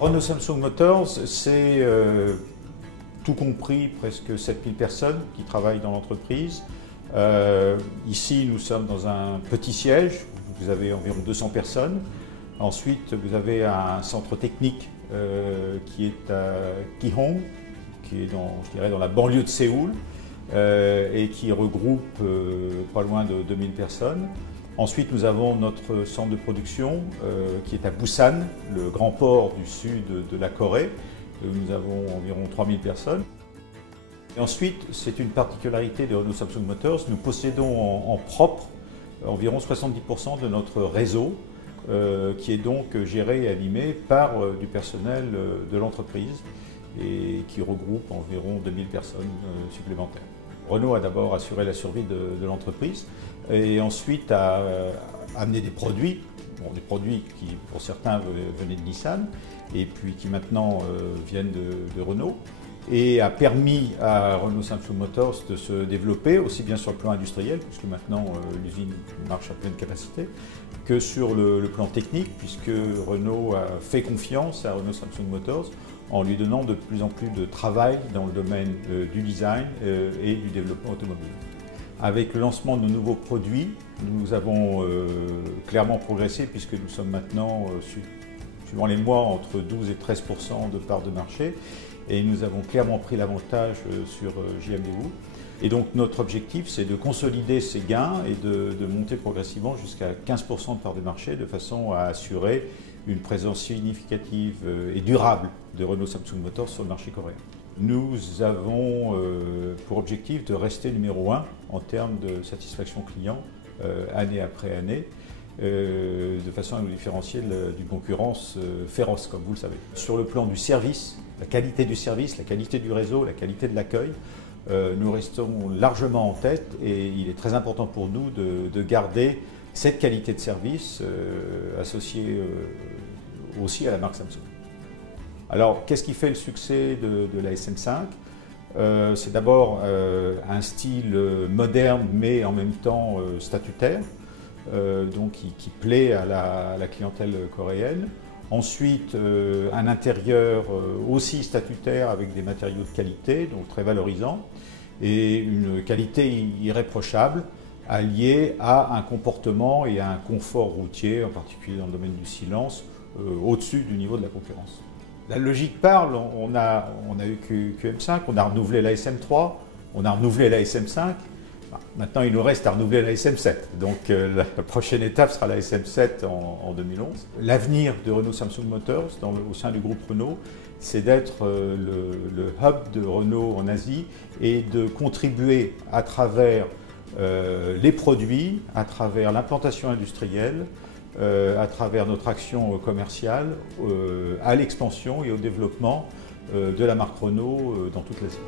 Renault Samsung Motors, c'est tout compris presque 7000 personnes qui travaillent dans l'entreprise. Ici, nous sommes dans un petit siège, vous avez environ 200 personnes. Ensuite, vous avez un centre technique qui est à Gihong, qui est dans la banlieue de Séoul et qui regroupe pas loin de 2000 personnes. Ensuite, nous avons notre centre de production qui est à Busan, le grand port du sud de la Corée, où nous avons environ 3000 personnes. Et ensuite, c'est une particularité de Renault Samsung Motors, nous possédons en propre environ 70% de notre réseau qui est donc géré et animé par du personnel de l'entreprise et qui regroupe environ 2000 personnes supplémentaires. Renault a d'abord assuré la survie de l'entreprise et ensuite a amené des produits, des produits qui pour certains venaient de Nissan et puis qui maintenant viennent de Renault, et a permis à Renault Samsung Motors de se développer aussi bien sur le plan industriel, puisque maintenant l'usine marche à pleine capacité, que sur le plan technique, puisque Renault a fait confiance à Renault Samsung Motors en lui donnant de plus en plus de travail dans le domaine du design et du développement automobile. Avec le lancement de nouveaux produits, nous avons clairement progressé, puisque nous sommes maintenant, suivant les mois, entre 12 et 13% de part de marché, et nous avons clairement pris l'avantage sur JMDU. Et donc notre objectif, c'est de consolider ces gains et de monter progressivement jusqu'à 15% de part de marché, de façon à assurer une présence significative et durable de Renault Samsung Motors sur le marché coréen. Nous avons pour objectif de rester numéro 1 en termes de satisfaction client année après année, de façon à nous différencier d'une concurrence féroce, comme vous le savez. Sur le plan du service, la qualité du service, la qualité du réseau, la qualité de l'accueil, nous restons largement en tête, et il est très important pour nous de garder cette qualité de service associée aussi à la marque Samsung. Alors, qu'est-ce qui fait le succès de la SM5 ? C'est d'abord un style moderne, mais en même temps statutaire, donc qui plaît à la clientèle coréenne. Ensuite, un intérieur aussi statutaire avec des matériaux de qualité, donc très valorisants, et une qualité irréprochable alliée à un comportement et à un confort routier, en particulier dans le domaine du silence, au-dessus du niveau de la concurrence. La logique parle, on a eu QM5, on a renouvelé la SM3, on a renouvelé la SM5. Maintenant, il nous reste à renouveler la SM7. Donc, la prochaine étape sera la SM7 en 2011. L'avenir de Renault Samsung Motors au sein du groupe Renault, c'est d'être le hub de Renault en Asie et de contribuer à travers les produits, à travers l'implantation industrielle, à travers notre action commerciale, à l'expansion et au développement de la marque Renault dans toute l'Asie.